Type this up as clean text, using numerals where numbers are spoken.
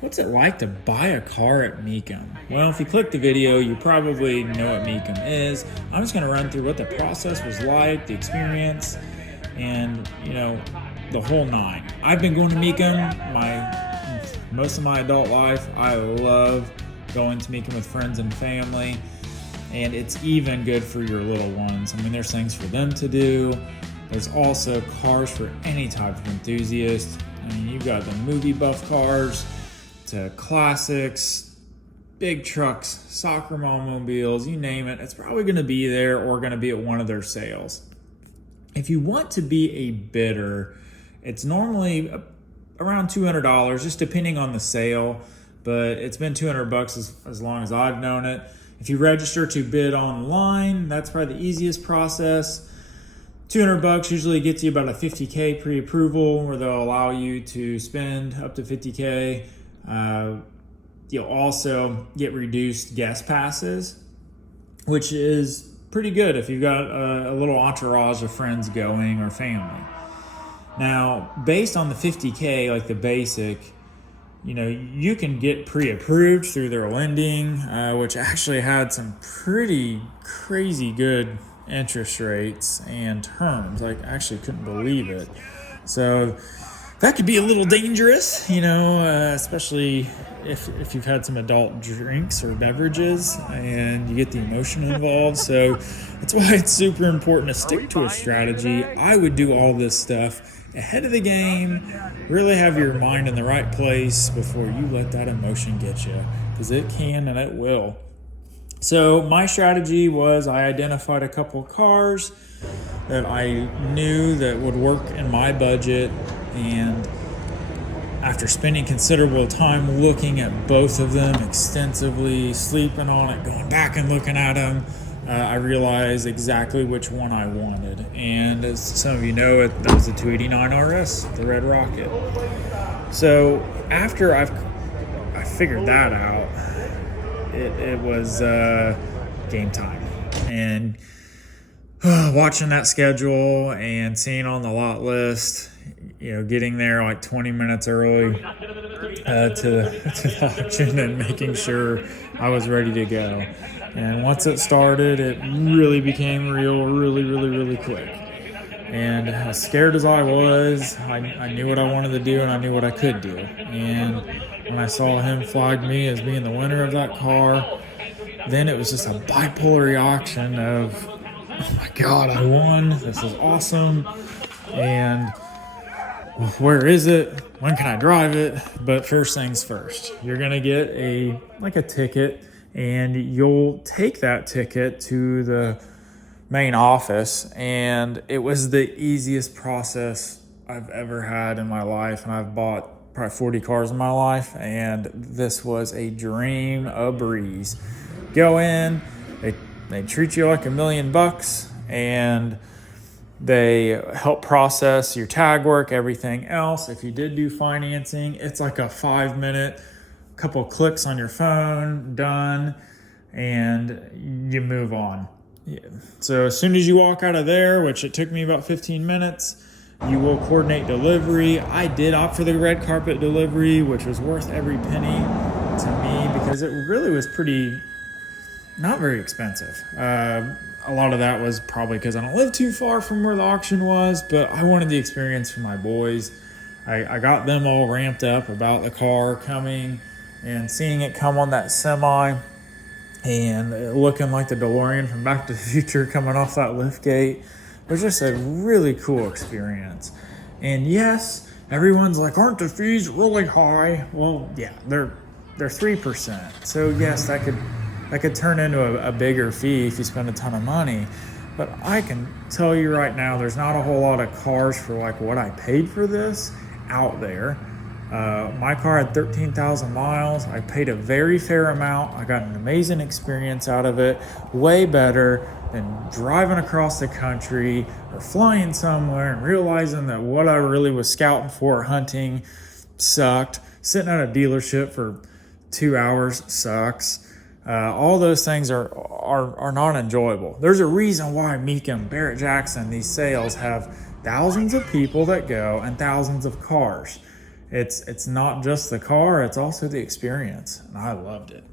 What's it like to buy a car at Mecum? Well, if you click the video, you probably know what Mecum is. I'm just going to run through what the process was like, the experience, and the whole nine. I've been going to Mecum most of my adult life. I love going to Mecum with friends and family, and it's even good for your little ones. I mean, there's things for them to do. There's also cars for any type of enthusiast. I mean, you've got the movie buff cars to classics, big trucks, soccer mobiles, you name it. It's probably going to be there or going to be at one of their sales. If you want to be a bidder, it's normally around $200, just depending on the sale, but it's been $200 as long as I've known it. If you register to bid online, that's probably the easiest process. $200 usually gets you about a $50K pre-approval, where they'll allow you to spend up to $50K. You'll also get reduced guest passes, which is pretty good if you've got a little entourage of friends going or family. Now, based on the $50K, like the basic, you can get pre-approved through their lending, which actually had some pretty crazy good interest rates and terms. I actually couldn't believe it. So that could be a little dangerous, especially if you've had some adult drinks or beverages and you get the emotion involved. So that's why it's super important to stick to a strategy. I would do all this stuff ahead of the game, really have your mind in the right place before you let that emotion get you, because it can and it will. So my strategy was I identified a couple of cars that I knew that would work in my budget, and after spending considerable time looking at both of them extensively, sleeping on it, going back and looking at them, I realized exactly which one I wanted. And as some of you know, that was the 289 RS, the Red Rocket. So after I figured that out, it was game time. And watching that schedule and seeing on the lot list, getting there like 20 minutes early to the auction and making sure I was ready to go. And once it started, it really became real really, really, really quick. And as scared as I was, I knew what I wanted to do and I knew what I could do. And when I saw him flag me as being the winner of that car, then it was just a bipolar reaction of, oh my God, I won. This is awesome. And where is it? When can I drive it? But first things first, you're going to get a ticket, and you'll take that ticket to the main office. And it was the easiest process I've ever had in my life. And I've bought probably 40 cars in my life, and this was a dream, a breeze. Go in, they treat you like $1 million, and they help process your tag work, everything else. If you did do financing, it's like a 5-minute, couple of clicks on your phone, done, and you move on. Yeah. So as soon as you walk out of there, which it took me about 15 minutes, you will coordinate delivery. I did opt for the red carpet delivery, which was worth every penny to me because it really was not very expensive. A lot of that was probably because I don't live too far from where the auction was, but I wanted the experience for my boys. I got them all ramped up about the car coming and seeing it come on that semi and looking like the DeLorean from Back to the Future coming off that lift gate. It was just a really cool experience. And yes, everyone's like, aren't the fees really high? Well, yeah, they're 3%. So yes, that could turn into a bigger fee if you spend a ton of money. But I can tell you right now, there's not a whole lot of cars for like what I paid for this out there. My car had 13,000 miles. I paid a very fair amount. I got an amazing experience out of it, way better than driving across the country or flying somewhere and realizing that what I really was scouting for, hunting, sucked. Sitting at a dealership for 2 hours sucks. All those things are not enjoyable. There's a reason why Mecum, Barrett Jackson, these sales have thousands of people that go and thousands of cars. It's not just the car, it's also the experience, and I loved it.